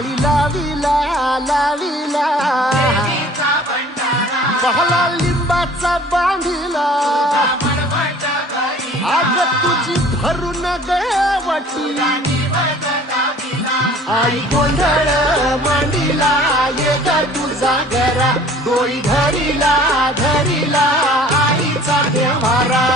माळी लाविला लाविला बहला लिंबाचा बांधिला आग तुझी भरून गवटी आई गोंधळ मांडीला ये ग तुझा घरा डोळी धरीला धरीला आईचा देवारा